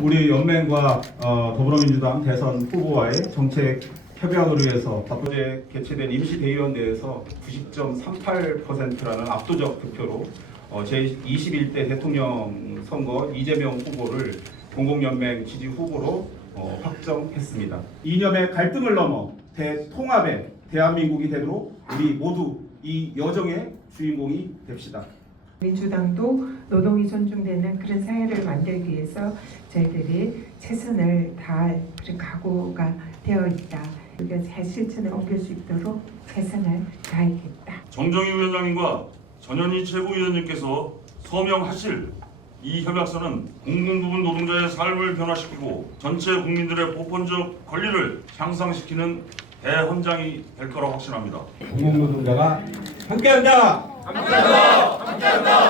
우리 연맹과 어, 더불어민주당 대선 후보와의 정책 협약을 위해서 어제 개최된 임시대의원대에서 90.38%라는 압도적 득표로 어, 제21대 대통령 선거 이재명 후보를 공공연맹 지지 후보로 어, 확정했습니다. 이념의 갈등을 넘어 대통합의 대한민국이 되도록 우리 모두 이 여정의 주인공이 됩시다. 민주당도 노동이 존중되는 그런 사회를 만들기 위해서 저희들이 최선을 다할 그런 각오가 되어 있다. 우리가 잘 실천에 옮길 수 있도록 최선을 다하겠다. 정정희 위원장님과 전현희 최고위원님께서 서명하실 이 협약서는 공공부문 노동자의 삶을 변화시키고 전체 국민들의 보편적 권리를 향상시키는 대헌장이 될 거라 확신합니다. 공공노동자가. 함께한다! 함께한다! 함께한다!